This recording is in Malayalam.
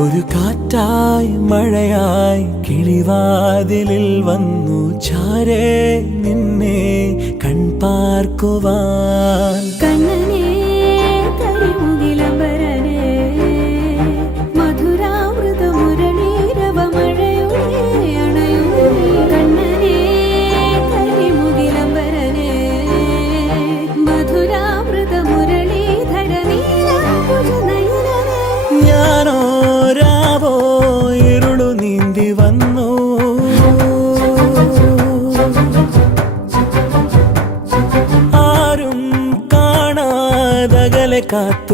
ഒരു കാറ്റായി മഴയായി കിളിവാതിലിൽ വന്നു ചാരേ നിന്നെ കൺപാർക്കുവാൻ. കണ്ണനേ കരിമുകിലംബരനേ മധുരാമൃത മുരളീരവ മഴയുടെ അണയുന്നേ. കണ്ണനേ കരിമുകിലംബരനേ മധുരാമൃത മുരളീധര നീലാംബുജനയനനേ. ഞാനോ രാവോ ഇരുളു നീന്തി വന്നു, ആരും കാണാതകലെ കാത്തു